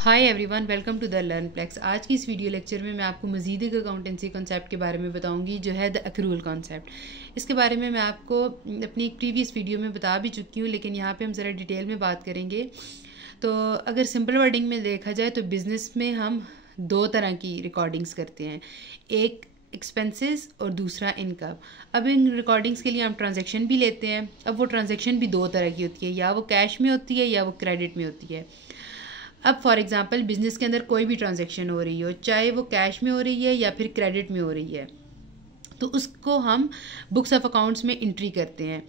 Hi everyone, welcome to the Learnplex. आज की इस वीडियो लेक्चर में मैं आपको मज़ीद एक अकाउंटेंसी कॉन्सेप्ट के बारे में बताऊंगी, जो है द एक्रूअल कॉन्सेप्ट। इसके बारे में मैं आपको अपनी एक प्रीवियस वीडियो में बता भी चुकी हूँ, लेकिन यहाँ पे हम ज़रा डिटेल में बात करेंगे। तो अगर सिंपल वर्डिंग में देखा जाए तो बिज़नेस में हम दो तरह की रिकॉर्डिंग्स करते हैं, एक एक्सपेंसेस और दूसरा इनकम। अब इन रिकॉर्डिंग्स के लिए हम ट्रांजैक्शन भी लेते हैं। अब वो ट्रांजैक्शन भी दो तरह की होती है, या वो कैश में होती है या वो क्रेडिट में होती है। अब फॉर एग्जांपल बिजनेस के अंदर कोई भी ट्रांजैक्शन हो रही हो, चाहे वो कैश में हो रही है या फिर क्रेडिट में हो रही है, तो उसको हम बुक्स ऑफ अकाउंट्स में एंट्री करते हैं।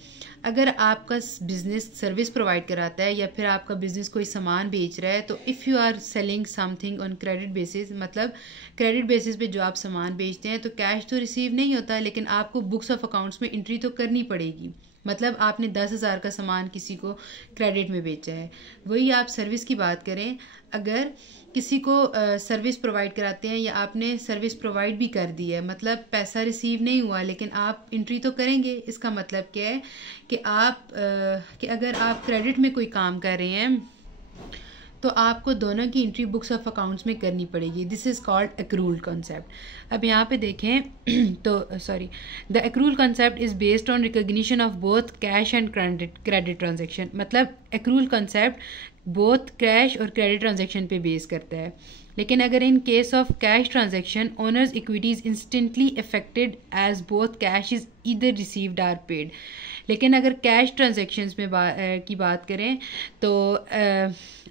अगर आपका बिजनेस सर्विस प्रोवाइड कराता है या फिर आपका बिजनेस कोई सामान बेच रहा है, तो if you are selling something on credit basis, मतलब क्रेडिट बेसिस पे जो आप सामान बेचते हैं, तो कैश तो रिसीव नहीं होता, लेकिन आपको बुक्स ऑफ अकाउंट्स में एंट्री तो करनी पड़ेगी। मतलब आपने 10,000 का सामान किसी को क्रेडिट में बेचा है। वही आप सर्विस की बात करें, अगर किसी को सर्विस प्रोवाइड कराते हैं या आपने सर्विस प्रोवाइड भी कर दी है, मतलब पैसा रिसीव नहीं हुआ लेकिन आप एंट्री तो करेंगे। इसका मतलब क्या है कि कि अगर आप क्रेडिट में कोई काम कर रहे हैं तो आपको दोनों की एंट्री बुक्स ऑफ अकाउंट्स में करनी पड़ेगी। This is called accrual concept. अब यहाँ पे देखें तो the accrual concept is based on recognition of both cash and credit transaction. मतलब एक्रूअल कॉन्सेप्ट बोथ कैश और क्रेडिट ट्रांजेक्शन पे बेस करता है। लेकिन अगर in case of cash transaction owner's equity is instantly affected as both cash is either received or paid. लेकिन अगर cash transactions में की बात करें तो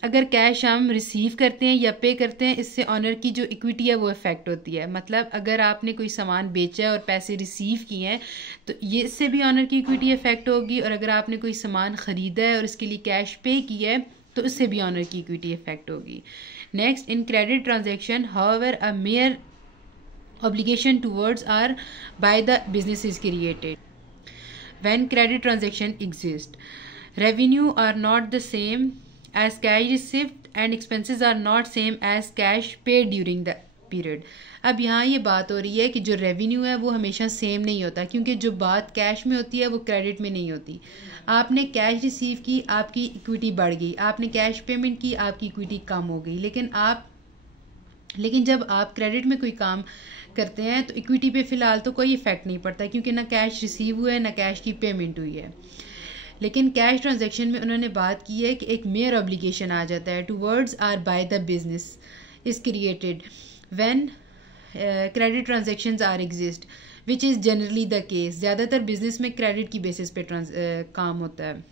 अगर कैश हम रिसीव करते हैं या पे करते हैं, इससे ऑनर की जो इक्विटी है वो इफेक्ट होती है। मतलब अगर आपने कोई सामान बेचा है और पैसे रिसीव किए हैं, तो ये इससे भी ऑनर की इक्विटी इफेक्ट होगी। और अगर आपने कोई सामान ख़रीदा है और इसके लिए कैश पे किया है, तो इससे भी ऑनर की इक्विटी इफेक्ट होगी। Next, in credit transaction however a mayor obligation towards are by the business is created when credit transaction exist. Revenue are not the same as cash received and expenses are not same as cash paid during the period. अब यहाँ ये बात हो रही है कि जो revenue है वो हमेशा सेम नहीं होता, क्योंकि जो बात कैश में होती है वो क्रेडिट में नहीं होती। आपने कैश रिसीव की, आपकी इक्विटी बढ़ गई, आपने कैश पेमेंट की, आपकी इक्विटी कम हो गई। लेकिन जब आप क्रेडिट में कोई काम करते हैं तो इक्विटी पे फ़िलहाल तो कोई इफेक्ट नहीं पड़ता, क्योंकि ना कैश रिसीव हुआ है ना कैश की पेमेंट हुई है। लेकिन कैश ट्रांजैक्शन में उन्होंने बात की है कि एक मेयर ऑब्लिगेशन आ जाता है, towards or by the business is created when credit transactions are exist, which is generally the case. ज़्यादातर बिजनेस में क्रेडिट की बेसिस पे काम होता है।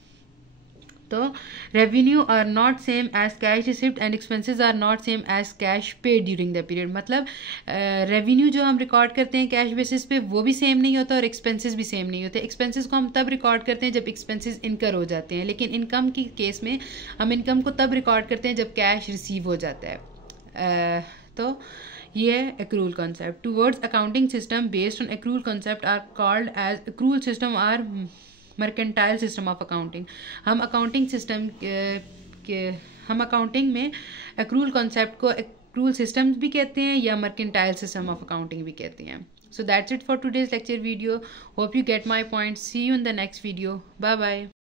तो revenue are not same as cash receipt and expenses are not same as cash paid during the period. मतलब revenue जो हम रिकॉर्ड करते हैं कैश बेसिस पे वो भी सेम नहीं होता और एक्सपेंसेस भी सेम नहीं होते। एक्सपेंसेस को हम तब रिकॉर्ड करते हैं जब एक्सपेंसेस इनकर हो जाते हैं, लेकिन इनकम की केस में हम इनकम को तब रिकॉर्ड करते हैं जब कैश रिसीव हो जाता है। तो ये है accrual concept. Towards accounting system based on accrual concept are called as accrual system or mercantile system of accounting. हम अकाउंटिंग में एक्रूअल कॉन्सेप्ट को एक्रूअल सिस्टम भी कहते हैं या मर्केंटाइल सिस्टम ऑफ अकाउंटिंग भी कहते हैं। So that's it for today's lecture video. Hope you get my point. See you in the next video. Bye bye.